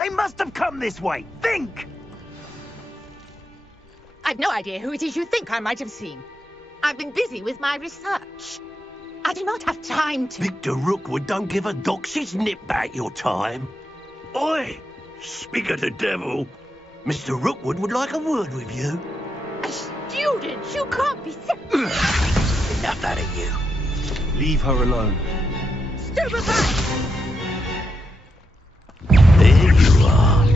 They must have come this way. Think! I've no idea who it is you think I might have seen. I've been busy with my research. I do not have time to... Victor Rookwood don't give a doxy's nip about your time. Oi! Speak of the devil. Mr. Rookwood would like a word with you. A student? You can't be... Enough out of you. Leave her alone. Stupefy! There you are.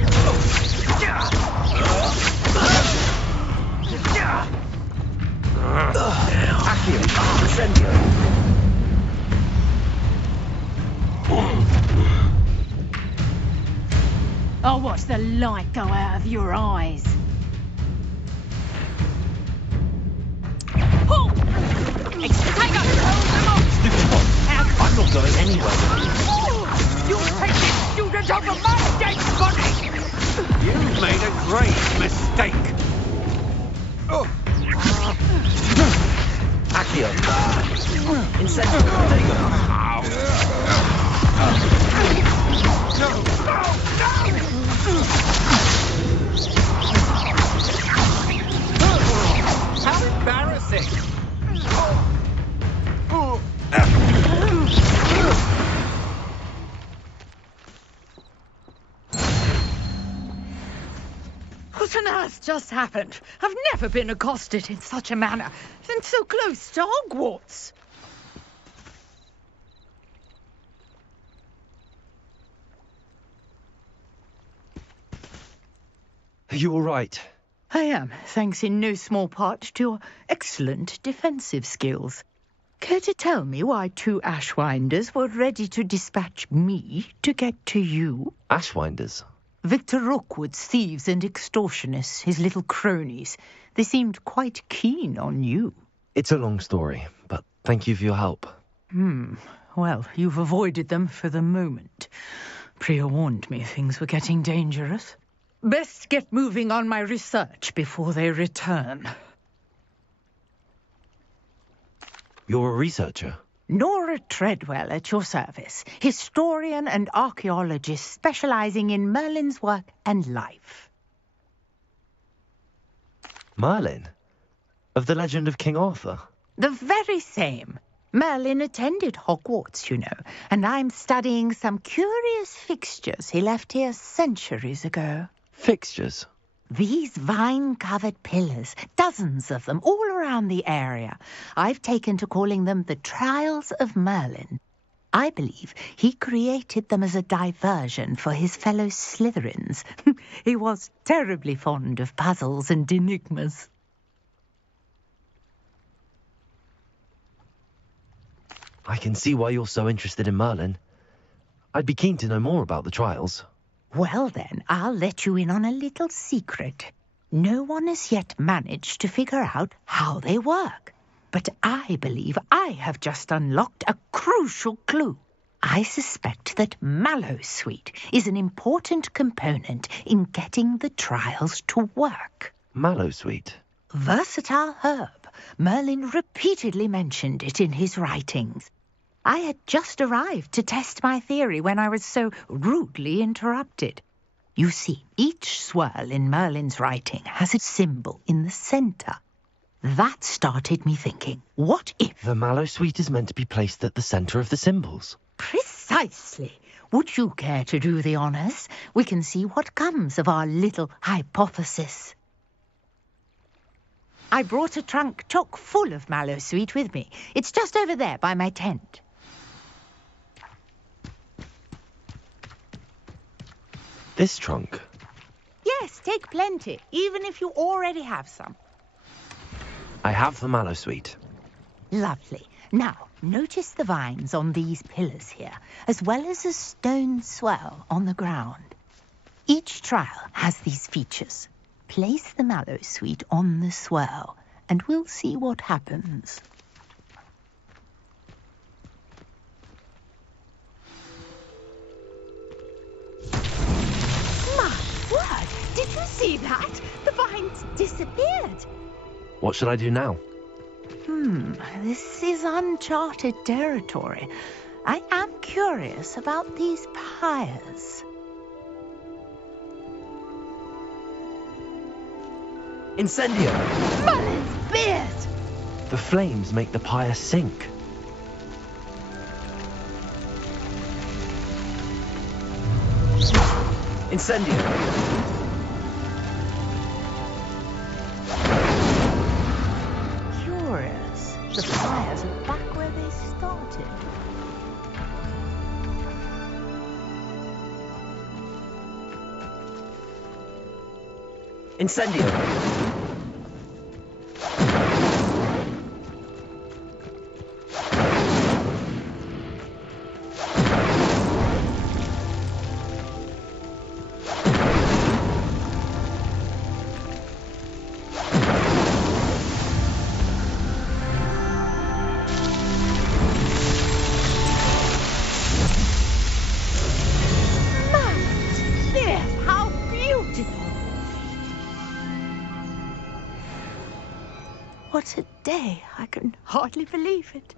I'll watch the light go out of your eyes. Oh! Tiger! I'm not going anywhere. You take this student over my dead body! You've made a great mistake. Accio. Incentive. There you go. How embarrassing! What on earth just happened? I've never been accosted in such a manner, and so close to Hogwarts. Are you all right? I am, thanks in no small part to your excellent defensive skills. Care to tell me why two Ashwinders were ready to dispatch me to get to you? Ashwinders? Victor Rookwood's thieves and extortionists, his little cronies. They seemed quite keen on you. It's a long story, but thank you for your help. Well, you've avoided them for the moment. Priya warned me things were getting dangerous. Best get moving on my research before they return. You're a researcher? Nora Treadwell at your service, historian and archaeologist specializing in Merlin's work and life. Merlin? Of the legend of King Arthur? The very same. Merlin attended Hogwarts, you know, and I'm studying some curious fixtures he left here centuries ago. Fixtures? These vine-covered pillars, dozens of them, all around the area. I've taken to calling them the Trials of Merlin. I believe he created them as a diversion for his fellow Slytherins. He was terribly fond of puzzles and enigmas. I can see why you're so interested in Merlin. I'd be keen to know more about the trials. Well then, I'll let you in on a little secret. No one has yet managed to figure out how they work. But I believe I have just unlocked a crucial clue. I suspect that Mallowsweet is an important component in getting the trials to work. Mallowsweet? Versatile herb. Merlin repeatedly mentioned it in his writings. I had just arrived to test my theory when I was so rudely interrupted. You see, each swirl in Merlin's writing has a symbol in the centre. That started me thinking, what if... The Mallowsweet is meant to be placed at the centre of the symbols. Precisely. Would you care to do the honours? We can see what comes of our little hypothesis. I brought a trunk chock full of Mallowsweet with me. It's just over there by my tent. This trunk? Yes, take plenty, even if you already have some. I have the Mallowsweet. Lovely. Now, notice the vines on these pillars here, as well as a stone swell on the ground. Each trial has these features. Place the Mallowsweet on the swirl, and we'll see what happens. Did you see that? The vines disappeared. What should I do now? This is uncharted territory. I am curious about these pyres. Incendio! Merlin's beard! The flames make the pyre sink. Incendio! Curious. The fires are back where they started. Incendio! What a day. I can hardly believe it.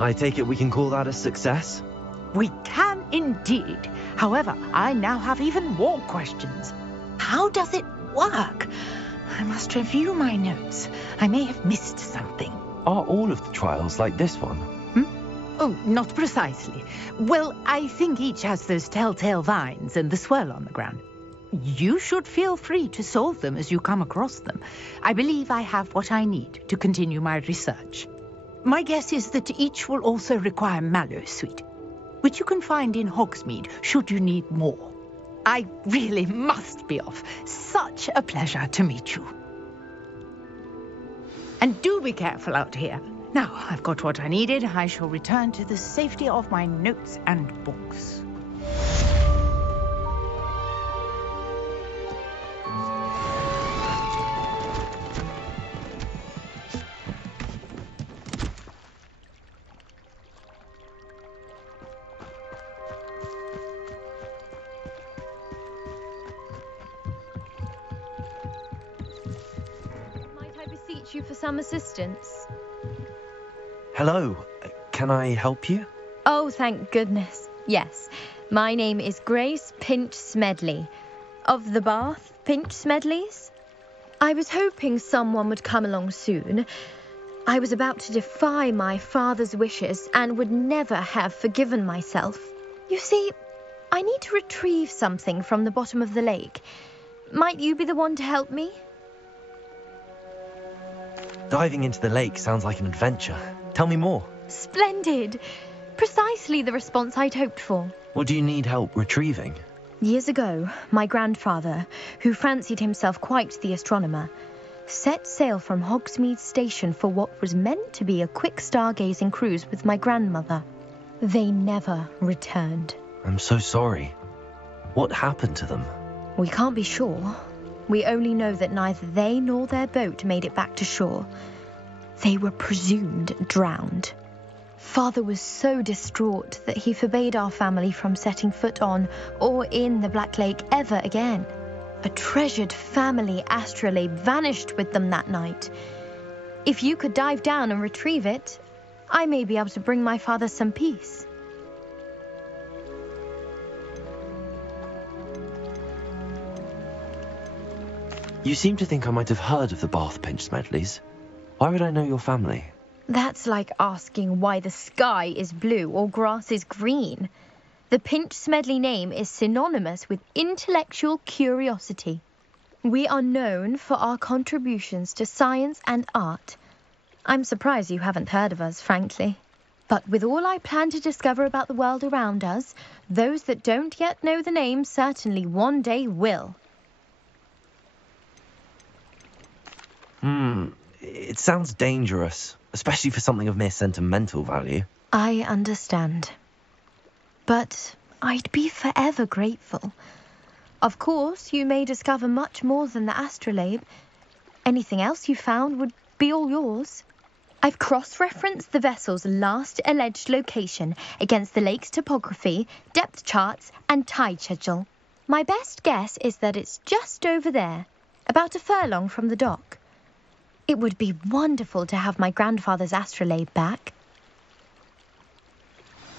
I take it we can call that a success? We can indeed. However, I now have even more questions. How does it work? I must review my notes. I may have missed something. Are all of the trials like this one? Oh, not precisely. Well, I think each has those telltale vines and the swirl on the ground. You should feel free to solve them as you come across them. I believe I have what I need to continue my research. My guess is that each will also require mallow sweet, which you can find in Hogsmeade should you need more. I really must be off. Such a pleasure to meet you. And do be careful out here. Now I've got what I needed, I shall return to the safety of my notes and books. You for some assistance. Hello, can I help you? Oh, thank goodness. Yes, my name is Grace Pinch Smedley, of the Bath Pinch Smedleys. I was hoping someone would come along soon. I was about to defy my father's wishes and would never have forgiven myself. You see, I need to retrieve something from the bottom of the lake. Might you be the one to help me? Diving into the lake sounds like an adventure. Tell me more. Splendid! Precisely the response I'd hoped for. What do you need help retrieving? Years ago, my grandfather, who fancied himself quite the astronomer, set sail from Hogsmeade Station for what was meant to be a quick stargazing cruise with my grandmother. They never returned. I'm so sorry. What happened to them? We can't be sure. We only know that neither they nor their boat made it back to shore. They were presumed drowned. Father was so distraught that he forbade our family from setting foot on or in the Black Lake ever again. A treasured family astrolabe vanished with them that night. If you could dive down and retrieve it, I may be able to bring my father some peace. You seem to think I might have heard of the Bath Pinch Smedleys. Why would I know your family? That's like asking why the sky is blue or grass is green. The Pinch Smedley name is synonymous with intellectual curiosity. We are known for our contributions to science and art. I'm surprised you haven't heard of us, frankly. But with all I plan to discover about the world around us, those that don't yet know the name certainly one day will. It sounds dangerous, especially for something of mere sentimental value. I understand. But I'd be forever grateful. Of course, you may discover much more than the astrolabe. Anything else you found would be all yours. I've cross-referenced the vessel's last alleged location against the lake's topography, depth charts, and tide schedule. My best guess is that it's just over there, about a furlong from the dock. It would be wonderful to have my grandfather's astrolabe back.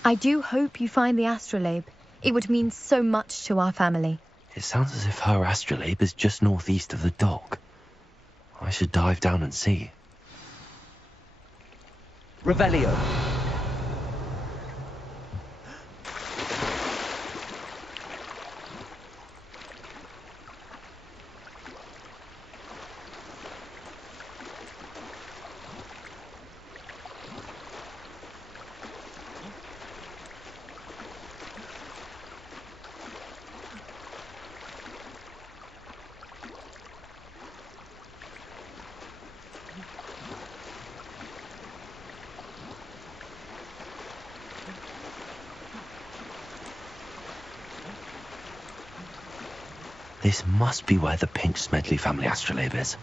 I do hope you find the astrolabe. It would mean so much to our family. It sounds as if her astrolabe is just northeast of the dock. I should dive down and see. Revelio. This must be where the Pinch Smedley family astrolabe is.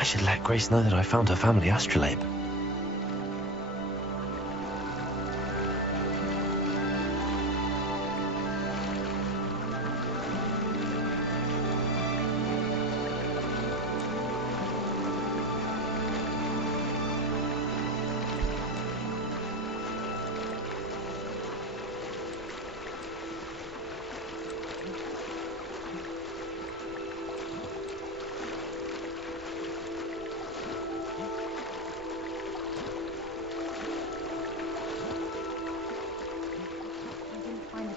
I should let Grace know that I found her family astrolabe.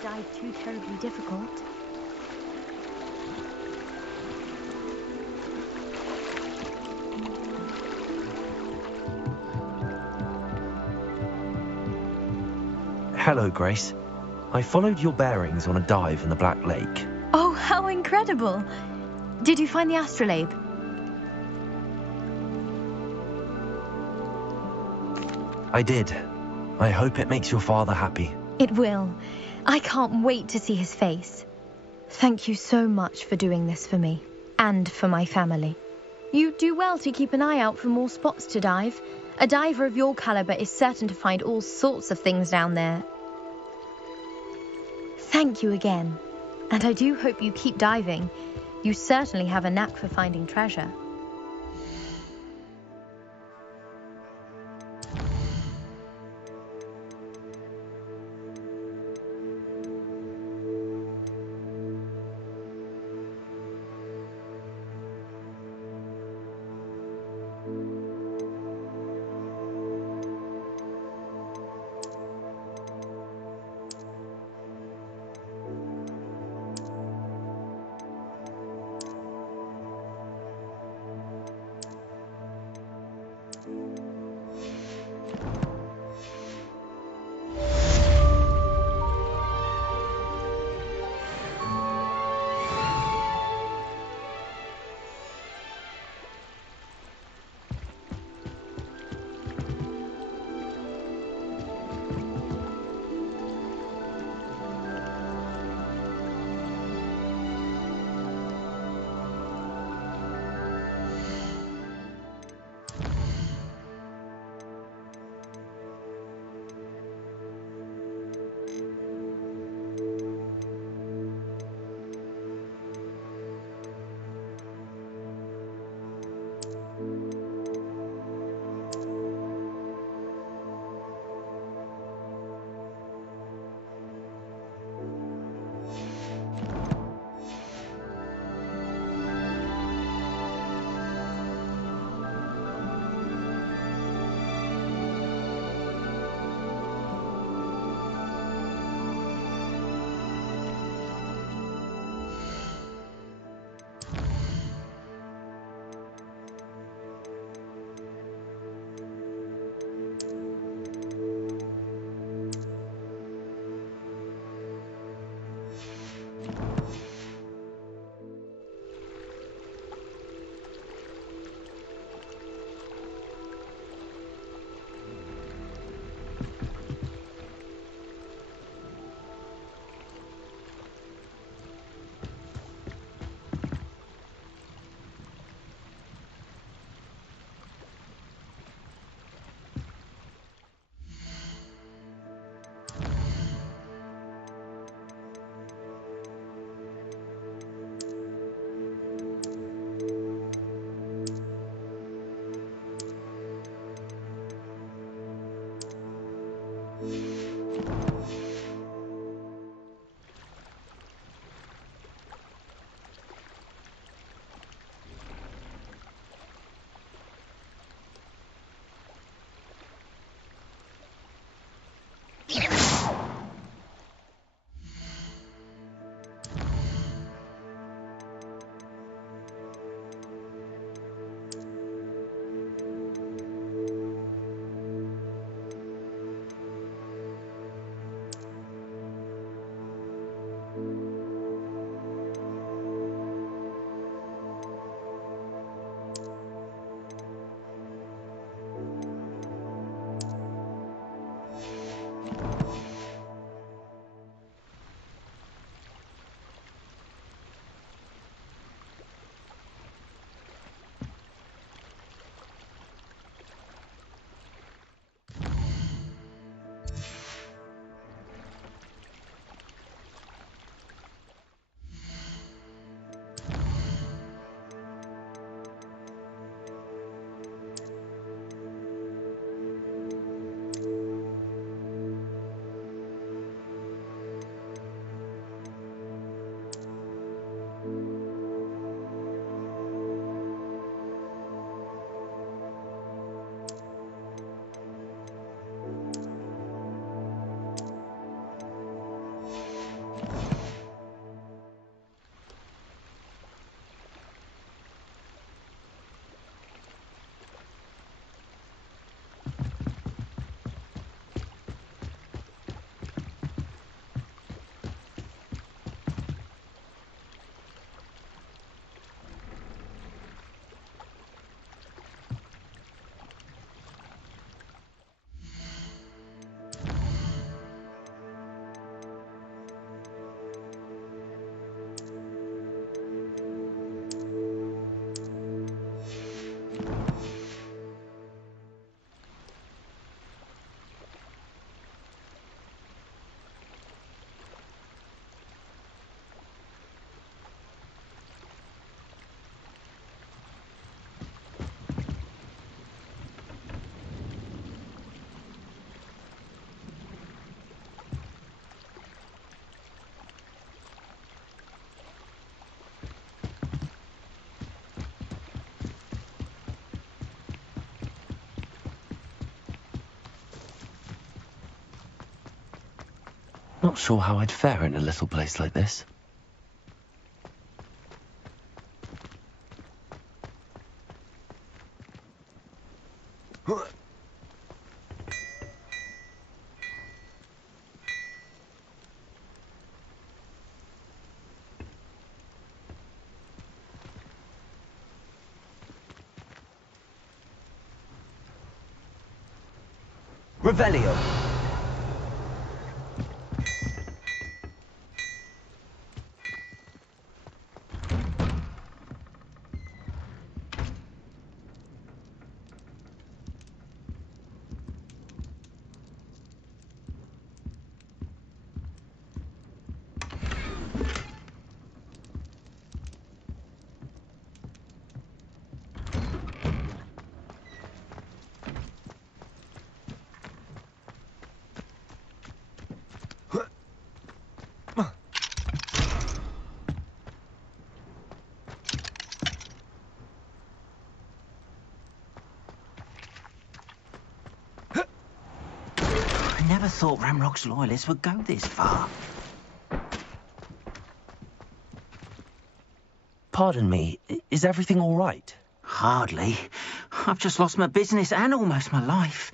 Dive too terribly difficult. Hello, Grace. I followed your bearings on a dive in the Black Lake. Oh, how incredible! Did you find the astrolabe? I did. I hope it makes your father happy. It will. I can't wait to see his face. Thank you so much for doing this for me, and for my family. You do well to keep an eye out for more spots to dive. A diver of your caliber is certain to find all sorts of things down there. Thank you again, and I do hope you keep diving. You certainly have a knack for finding treasure. not sure how I'd fare in a little place like this. Revelio. I never thought Ramrock's loyalists would go this far. Pardon me, is everything all right? Hardly. I've just lost my business and almost my life.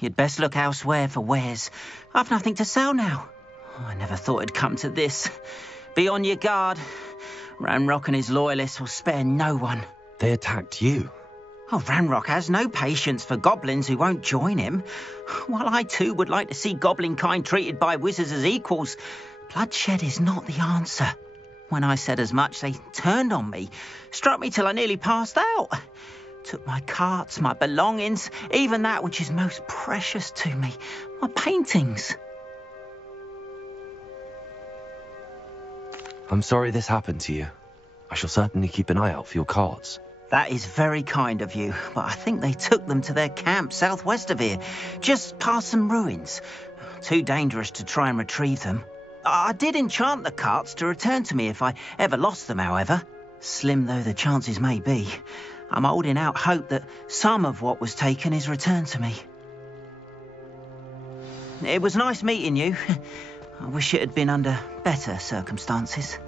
You'd best look elsewhere for wares. I've nothing to sell now. I never thought it'd come to this. Be on your guard. Ramrock and his loyalists will spare no one. They attacked you. Oh, Ramrock has no patience for goblins who won't join him. While I too would like to see goblin kind treated by wizards as equals, bloodshed is not the answer. When I said as much, they turned on me, struck me till I nearly passed out. Took my carts, my belongings, even that which is most precious to me, my paintings. I'm sorry this happened to you. I shall certainly keep an eye out for your carts. That is very kind of you, but I think they took them to their camp southwest of here, just past some ruins. Too dangerous to try and retrieve them. I did enchant the carts to return to me if I ever lost them, however. Slim though the chances may be, I'm holding out hope that some of what was taken is returned to me. It was nice meeting you. I wish it had been under better circumstances.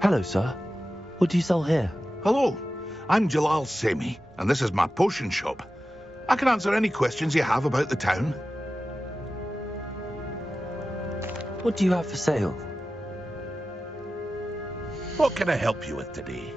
Hello, sir. What do you sell here? Hello, I'm Jalal Semi, and this is my potion shop. I can answer any questions you have about the town. What do you have for sale? What can I help you with today?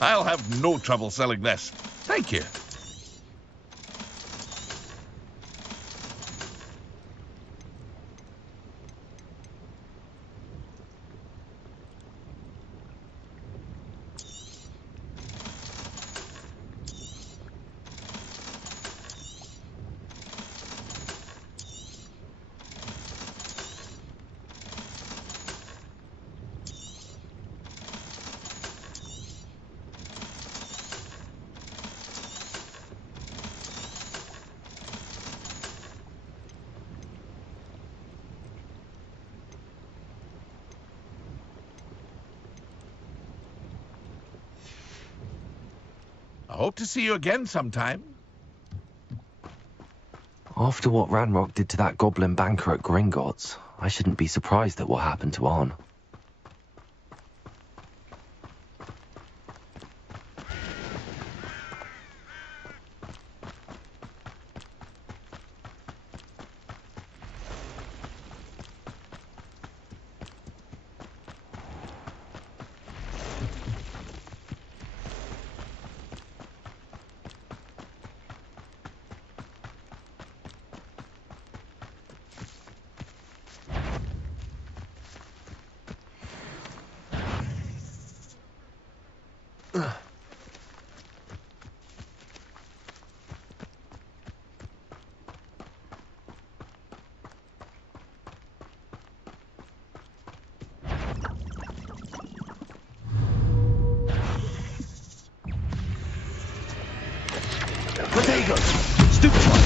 I'll have no trouble selling this. Thank you. I hope to see you again sometime. After what Ranrock did to that goblin banker at Gringotts, I shouldn't be surprised at what happened to Arn. Potatoes! Stupefy!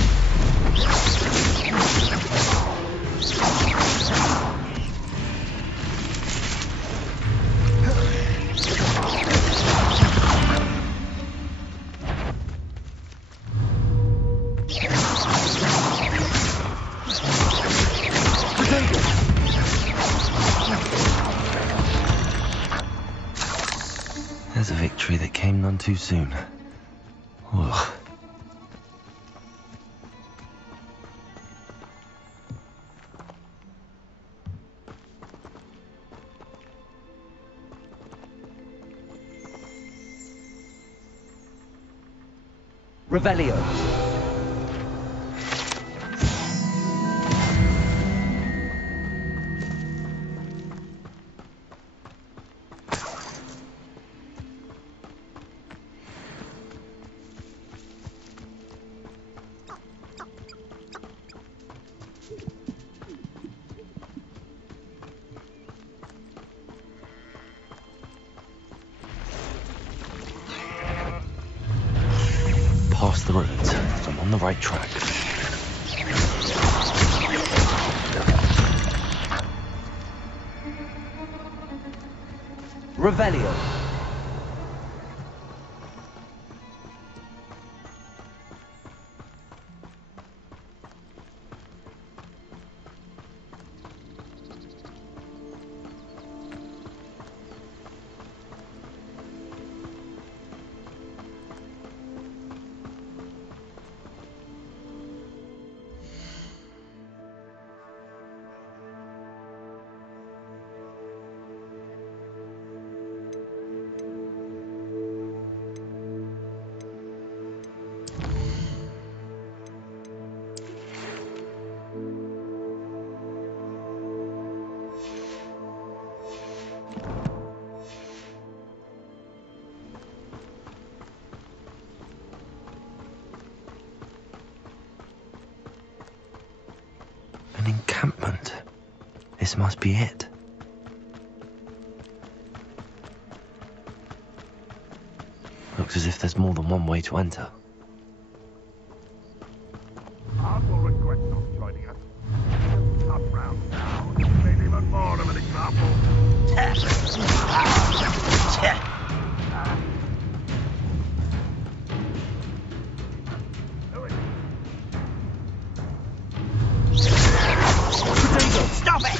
There's a victory that came none too soon. Ugh. Revelio. Past the ruins. I'm on the right track. Revelio. An encampment. This must be it. Looks as if there's more than one way to enter. I will regret not joining us. Up round now, maybe even more of an example. Stop it!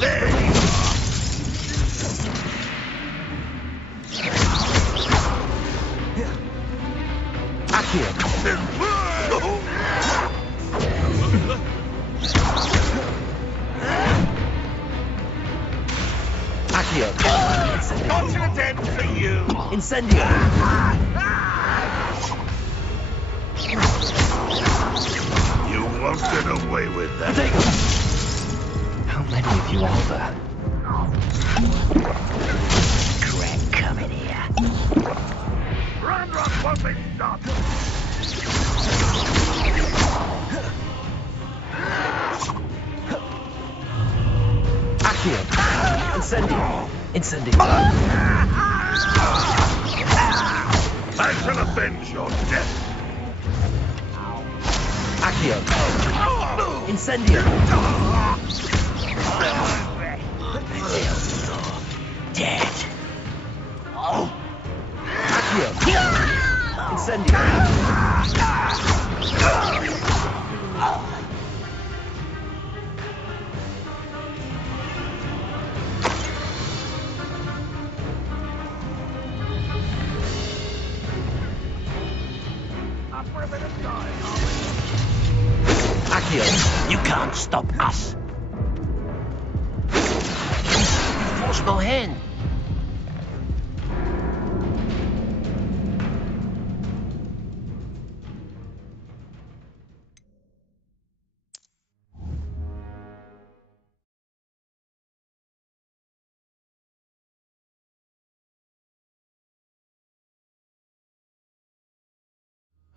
There you are. Accio. Accio. Not an end for you. Incendio. You won't get away with that. How many of you are there? Greg, come in here. Run won't be stopped. Accio. Incendio. Incendio. I shall avenge your death. Accio. Incendio. Dead. Accio. Incendio. Accio. You can't stop us. Force my hand.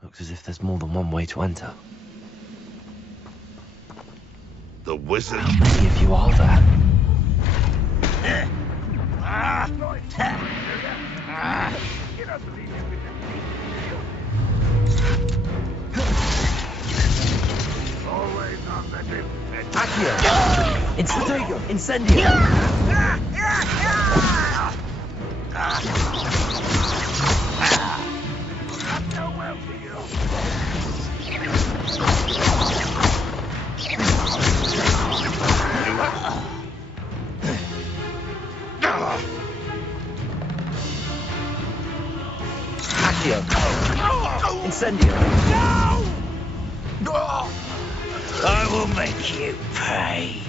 Looks as if there's more than one way to enter. The wizard. How many of you are there? Accio! Incendio! Accio! Incendio! I will make you pay.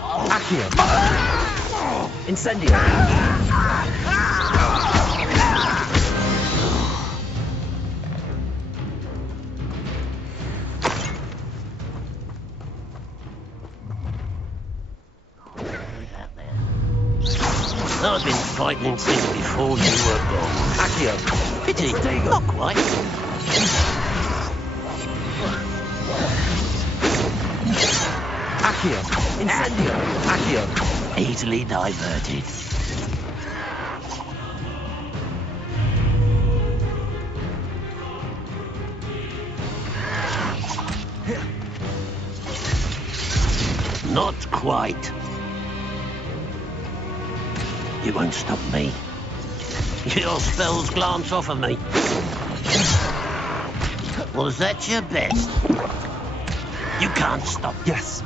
Accio! Incendio! I've been fighting since before you were born. Accio! Pity, not quite. Accio! Incendio! Accio! Easily diverted. Not quite. You won't stop me. Your spells glance off of me. Was that your best? You can't stop. Yes.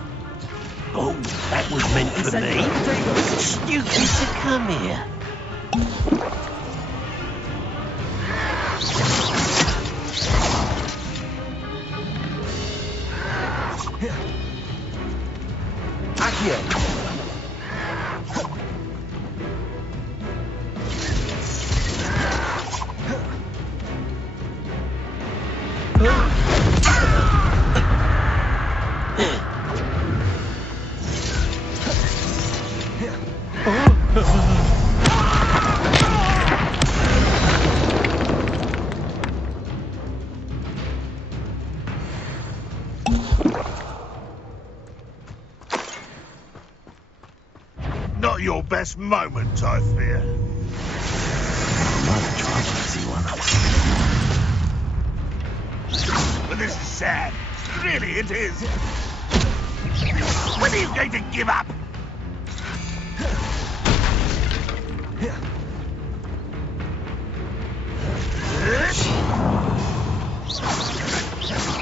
Oh, that was meant for me. Stupid to come here. Accio! Not your best moment, I fear. Might try to see one. But this is sad. Really, it is. When are you going to give up?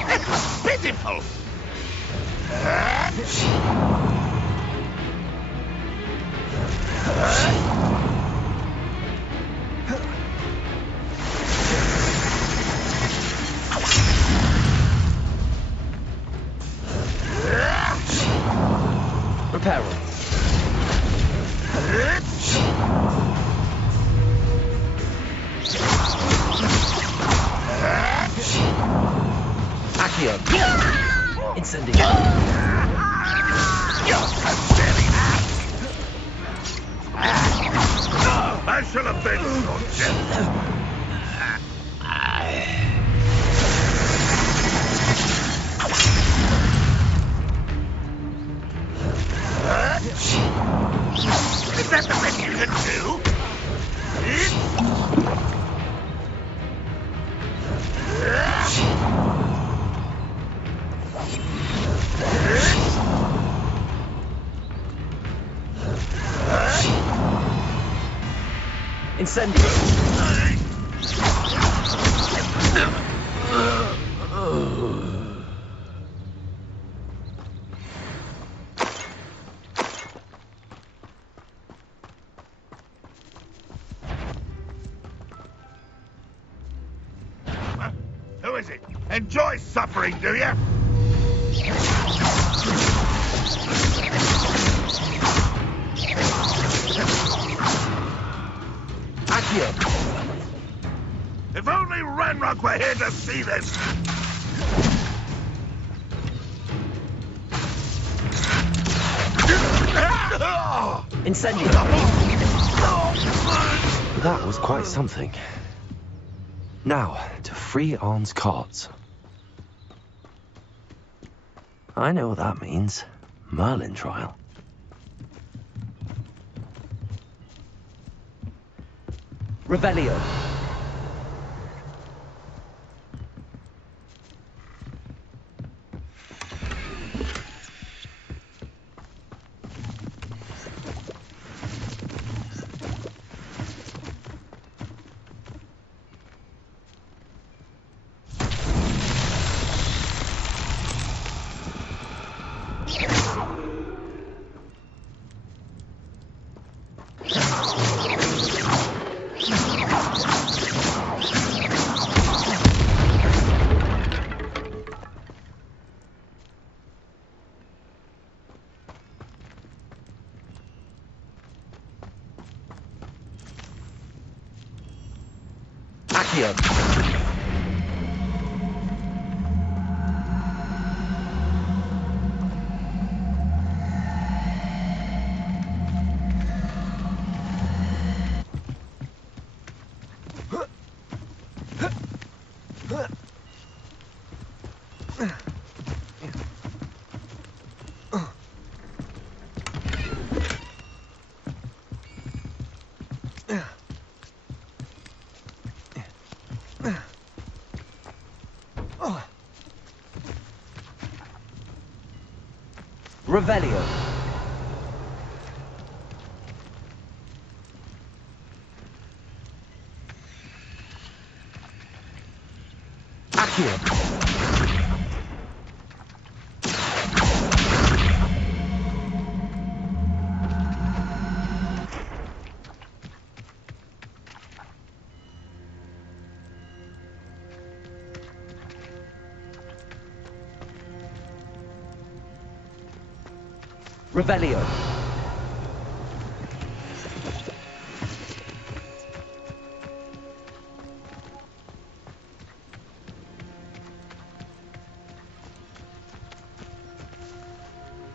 That was pitiful. Repair room. Accio! Incendio! I shall avenge your death. Is that the best you can do? Incendio! Who is it? Enjoy suffering, do you? Accio! If only Ranrock were here to see this! Incendio! That was quite something. Now, to free Arn's carts. I know what that means. Merlin trial. Revelio. Accio. Revelio. Accio. Revelio.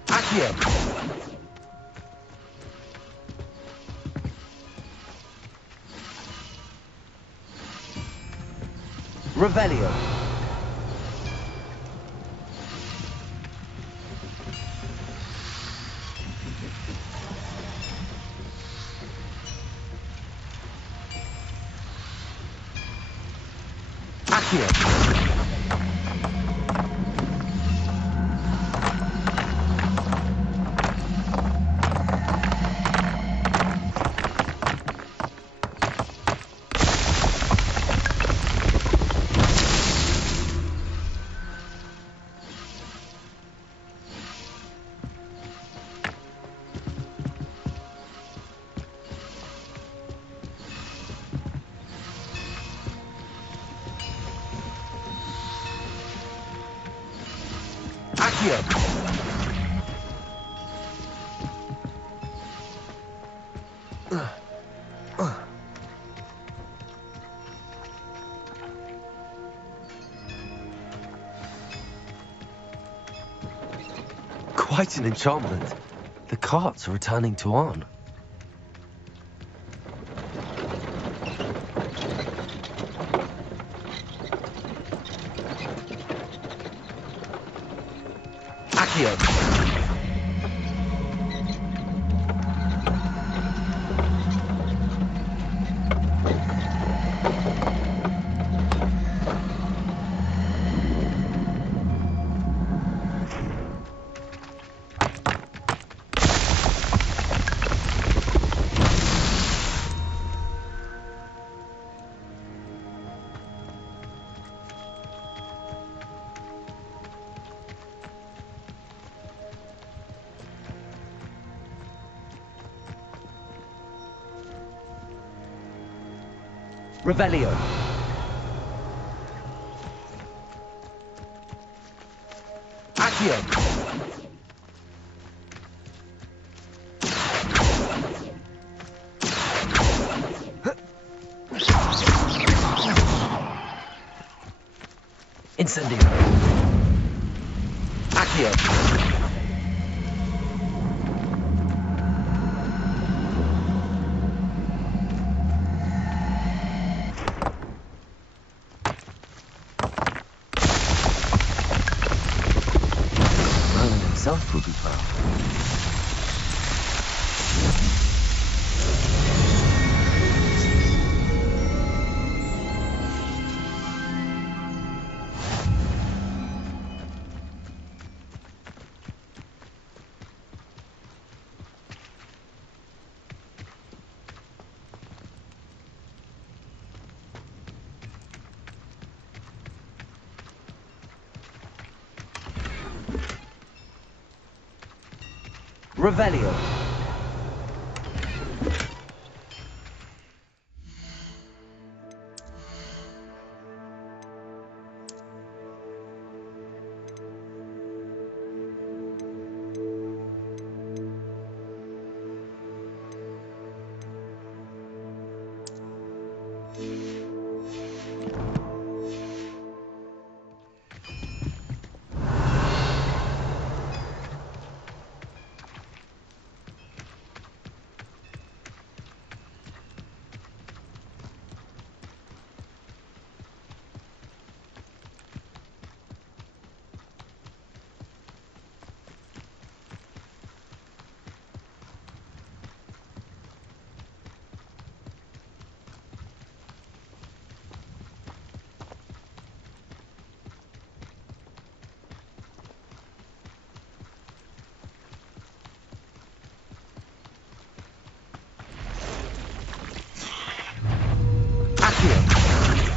Accio. Revelio. Accio. Accio. Quite an enchantment. The carts are returning to Arn. Accio. Revelio. Accio. Incendio. Accio. be found. Revelio.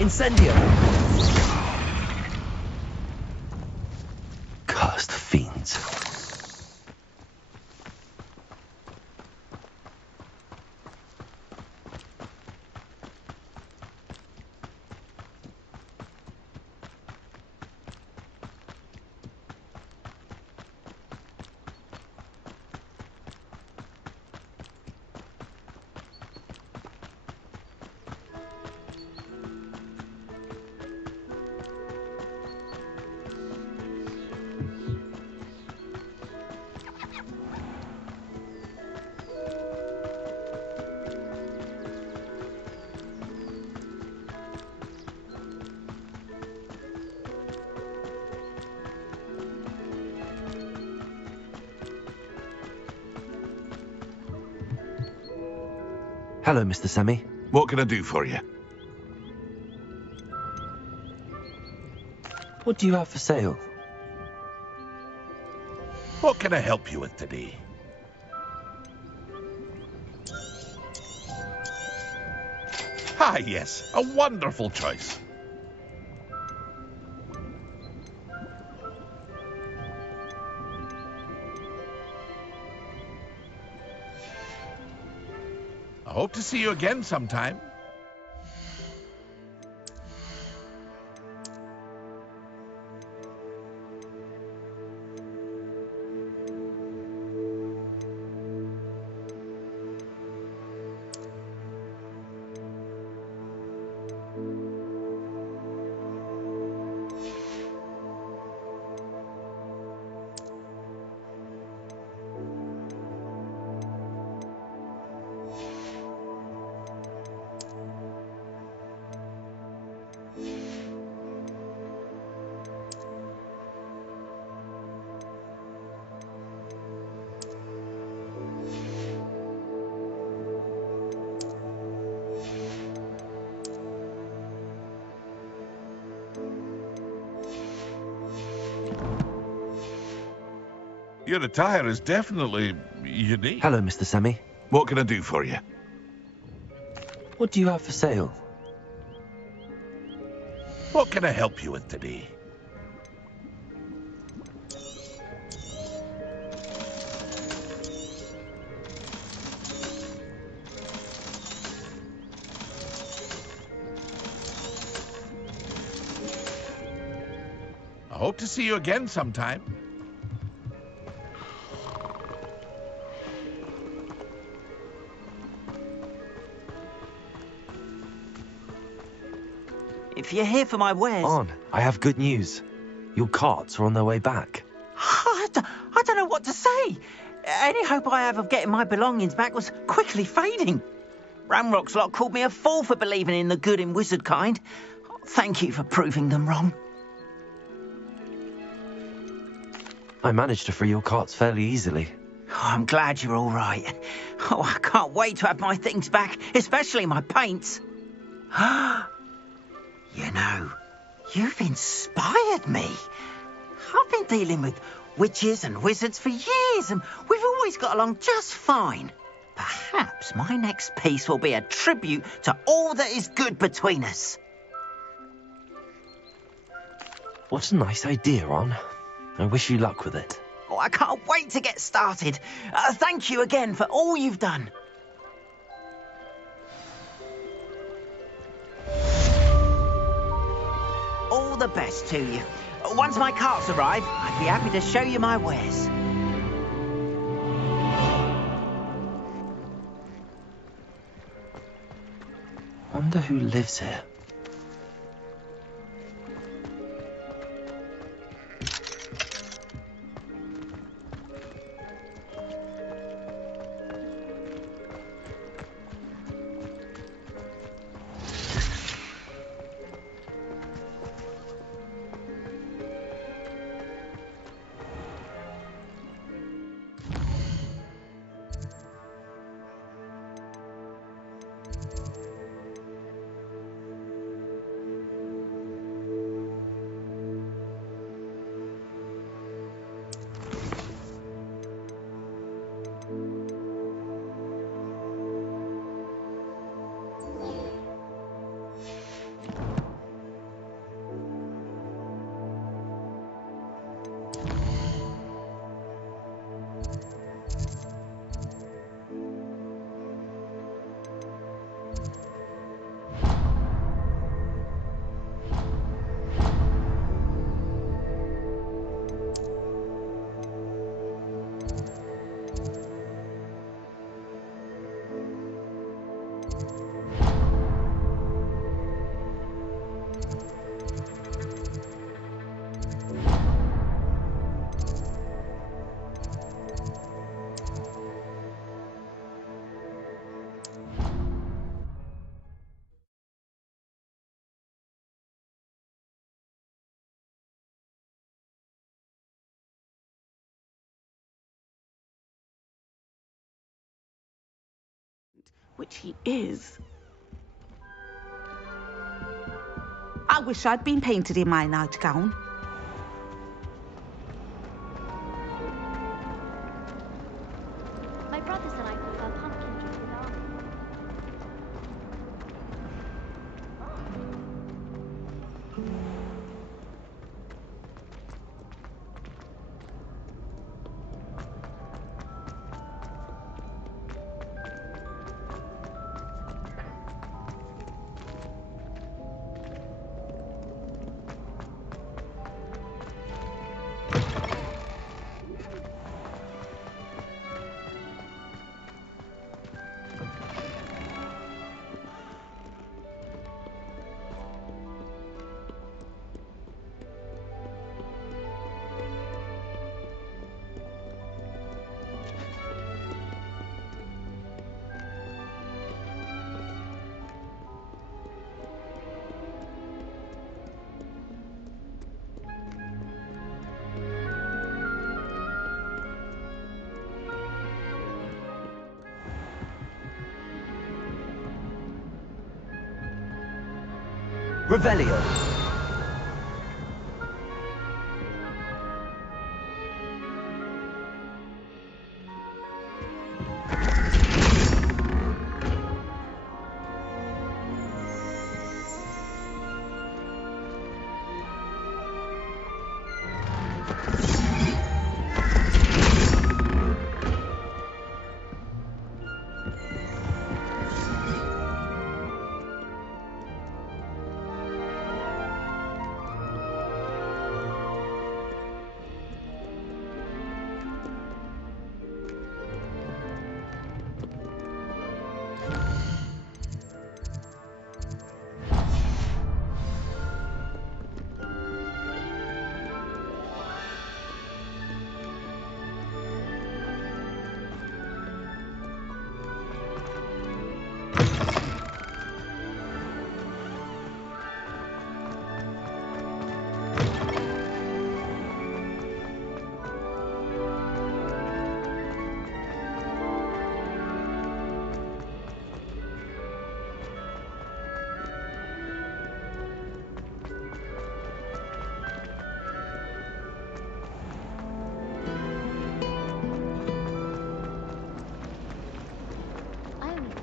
Incendio! Cursed fiends. Hello, Mr. Sammy. What can I do for you? What do you have for sale? What can I help you with today? Ah, yes, a wonderful choice. I hope to see you again sometime. Your attire is definitely unique. Hello, Mr. Sammy. What can I do for you? What do you have for sale? What can I help you with today? I hope to see you again sometime. If you're here for my wares... On, I have good news. Your carts are on their way back. I don't know what to say. Any hope I have of getting my belongings back was quickly fading. Ramrock's lot called me a fool for believing in the good in wizard kind. Thank you for proving them wrong. I managed to free your carts fairly easily. Oh, I'm glad you're all right. Oh, I can't wait to have my things back, especially my paints. You know, you've inspired me. I've been dealing with witches and wizards for years, and we've always got along just fine. Perhaps my next piece will be a tribute to all that is good between us. What a nice idea, Ron. I wish you luck with it. Oh, I can't wait to get started. Thank you again for all you've done. All the best to you. Once my carts arrive, I'd be happy to show you my wares. Wonder who lives here. Which he is. I wish I'd been painted in my nightgown. My brothers and I prefer pumpkin juice with our... Revelio.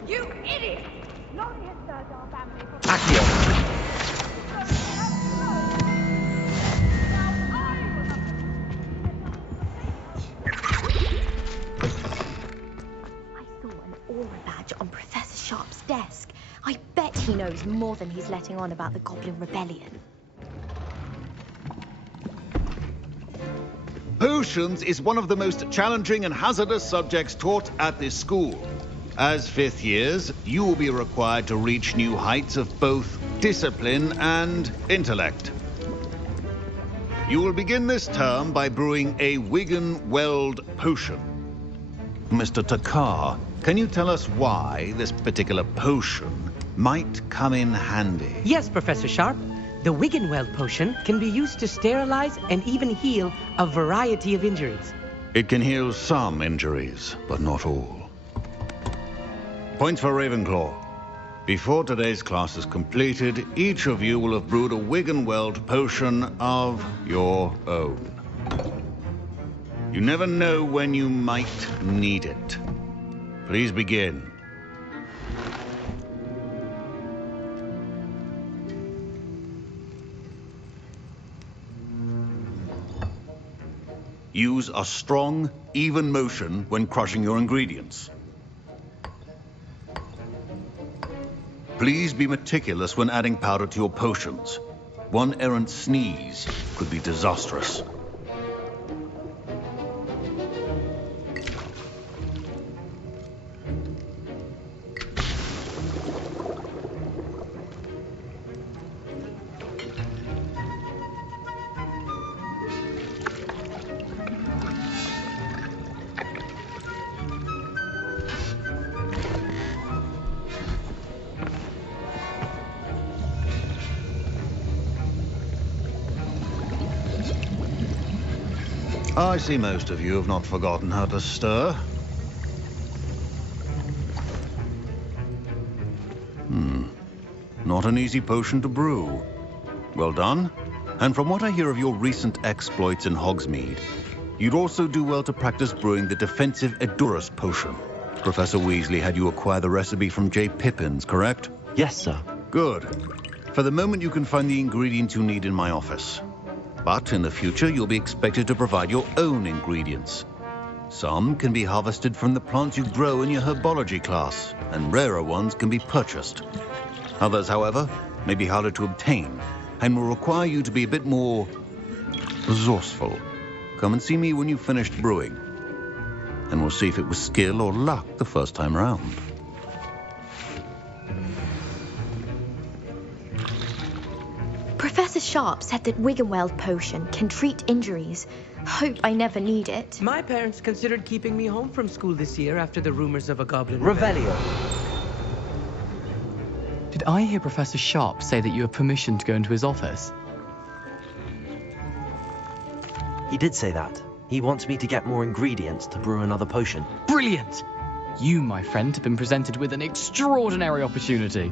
You idiot! Lonnie has served our family for Accio! I saw an aura badge on Professor Sharp's desk. I bet he knows more than he's letting on about the Goblin Rebellion. Potions is one of the most challenging and hazardous subjects taught at this school. As fifth years, you will be required to reach new heights of both discipline and intellect. You will begin this term by brewing a Wigan Weld potion. Mr. Takar, can you tell us why this particular potion might come in handy? Yes, Professor Sharp. The Wiggenweld potion can be used to sterilize and even heal a variety of injuries. It can heal some injuries, but not all. Points for Ravenclaw. Before today's class is completed, each of you will have brewed a Wiggenweld potion of your own. You never know when you might need it. Please begin. Use a strong, even motion when crushing your ingredients. Please be meticulous when adding powder to your potions. One errant sneeze could be disastrous. I see most of you have not forgotten how to stir. Not an easy potion to brew. Well done. And from what I hear of your recent exploits in Hogsmeade, you'd also do well to practice brewing the defensive Edurus potion. Professor Weasley had you acquire the recipe from J. Pippins, correct? Yes, sir. Good. For the moment, you can find the ingredients you need in my office. But in the future, you'll be expected to provide your own ingredients. Some can be harvested from the plants you grow in your herbology class, and rarer ones can be purchased. Others, however, may be harder to obtain, and will require you to be a bit more resourceful. Come and see me when you've finished brewing, and we'll see if it was skill or luck the first time round. Professor Sharp said that Wiggenweld potion can treat injuries. Hope I never need it. My parents considered keeping me home from school this year after the rumors of a goblin Revelio. Did I hear Professor Sharp say that you have permission to go into his office? He did say that. He wants me to get more ingredients to brew another potion. Brilliant! You, my friend, have been presented with an extraordinary opportunity.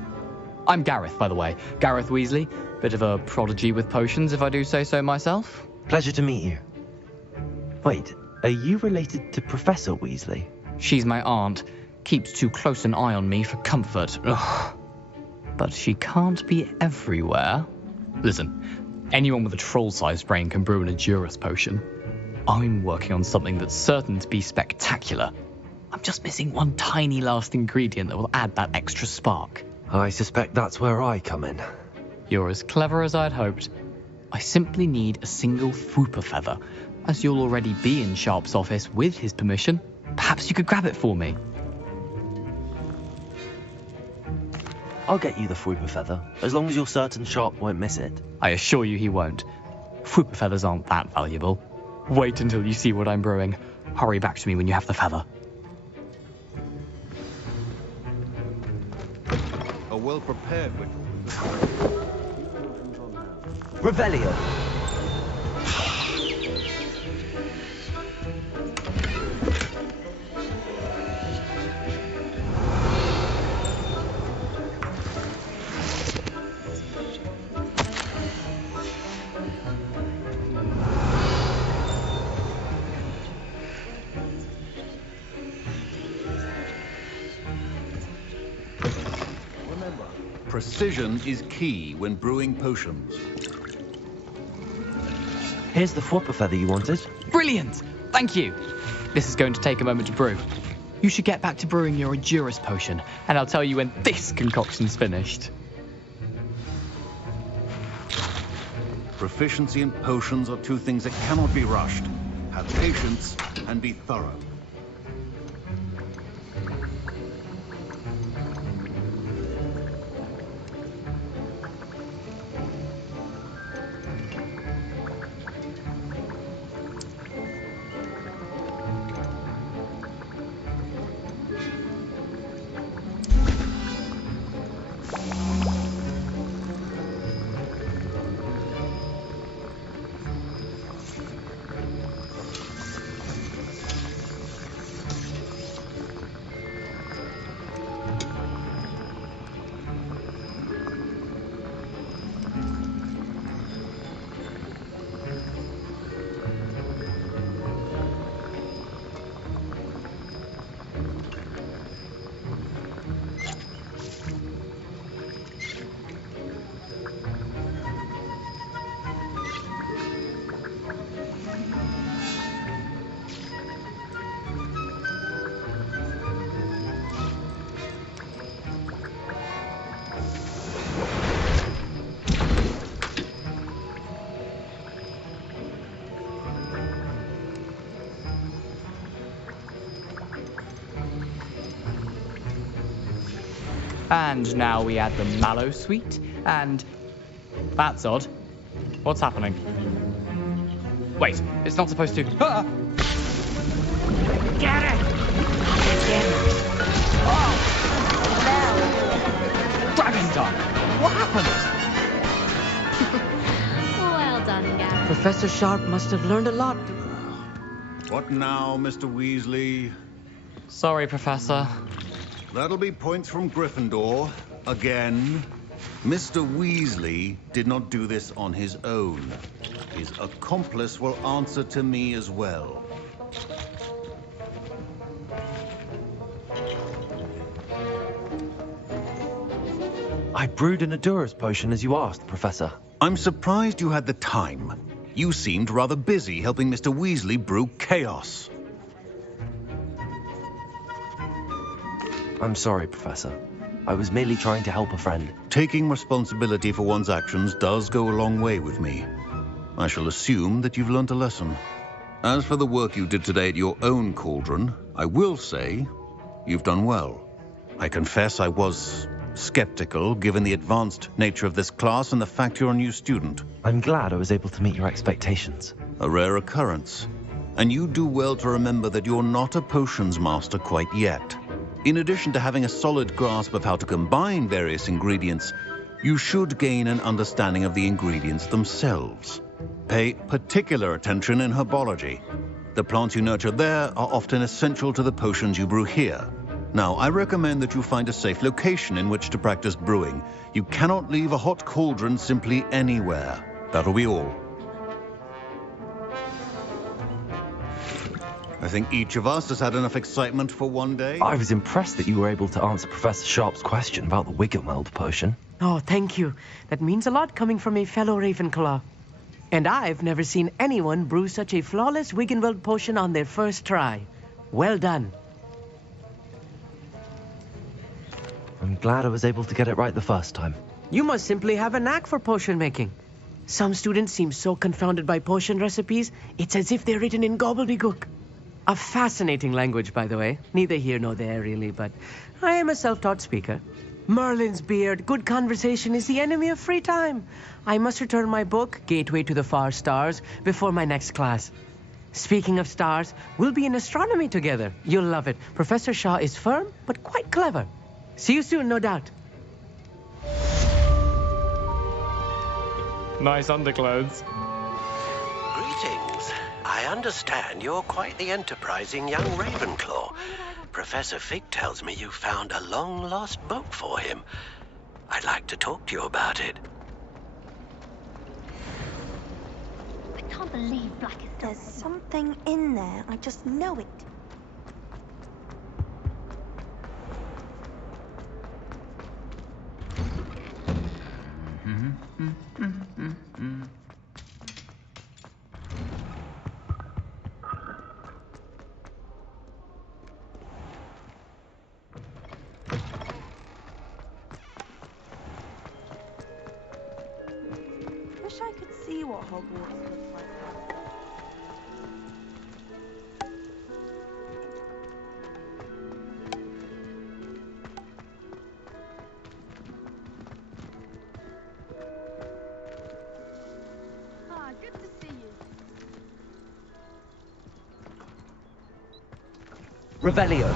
I'm Gareth, by the way. Gareth Weasley. Bit of a prodigy with potions, if I do say so myself. Pleasure to meet you. Wait, are you related to Professor Weasley? She's my aunt. Keeps too close an eye on me for comfort. Ugh. But she can't be everywhere. Listen, anyone with a troll-sized brain can brew an Edurus potion. I'm working on something that's certain to be spectacular. I'm just missing one tiny last ingredient that will add that extra spark. I suspect that's where I come in. You're as clever as I'd hoped. I simply need a single Fwooper feather. As you'll already be in Sharp's office with his permission, perhaps you could grab it for me. I'll get you the Fwooper feather, as long as you're certain Sharp won't miss it. I assure you he won't. Fwooper feathers aren't that valuable. Wait until you see what I'm brewing. Hurry back to me when you have the feather. A well-prepared witch. Revelio. Precision is key when brewing potions. Here's the flopper feather you wanted. Brilliant! Thank you! This is going to take a moment to brew. You should get back to brewing your Endurance potion, and I'll tell you when this concoction's finished. Proficiency in potions are two things that cannot be rushed. Have patience and be thorough. And now we add the mallow sweet, and... That's odd. What's happening? Wait, it's not supposed to... Ah! Get it! Dragon Tongue! What happened? Well done, Gary. Professor Sharp must have learned a lot. What now, Mr. Weasley? Sorry, Professor. That'll be points from Gryffindor. Again. Mr. Weasley did not do this on his own. His accomplice will answer to me as well. I brewed an Endurance potion as you asked, Professor. I'm surprised you had the time. You seemed rather busy helping Mr. Weasley brew chaos. I'm sorry, Professor. I was merely trying to help a friend. Taking responsibility for one's actions does go a long way with me. I shall assume that you've learnt a lesson. As for the work you did today at your own cauldron, I will say you've done well. I confess I was skeptical, given the advanced nature of this class and the fact you're a new student. I'm glad I was able to meet your expectations. A rare occurrence. And you do well to remember that you're not a potions master quite yet. In addition to having a solid grasp of how to combine various ingredients, you should gain an understanding of the ingredients themselves. Pay particular attention in herbology. The plants you nurture there are often essential to the potions you brew here. Now, I recommend that you find a safe location in which to practice brewing. You cannot leave a hot cauldron simply anywhere. That'll be all. I think each of us has had enough excitement for one day. I was impressed that you were able to answer Professor Sharp's question about the Wiggenweld potion. Oh, thank you. That means a lot coming from a fellow Ravenclaw. And I've never seen anyone brew such a flawless Wiggenweld potion on their first try. Well done. I'm glad I was able to get it right the first time. You must simply have a knack for potion making. Some students seem so confounded by potion recipes, it's as if they're written in gobbledygook. A fascinating language, by the way. Neither here nor there, really, but I am a self-taught speaker. Merlin's beard, good conversation is the enemy of free time. I must return my book, Gateway to the Far Stars, before my next class. Speaking of stars, we'll be in astronomy together. You'll love it. Professor Shaw is firm, but quite clever. See you soon, no doubt. Nice underclothes. Greetings. I understand you're quite the enterprising young Ravenclaw. Professor Fig tells me you found a long-lost book for him. I'd like to talk to you about it. I can't believe Black is done. There's something in there. I just know it. Hogwarts looks like now. Ah, good to see you. Revelio.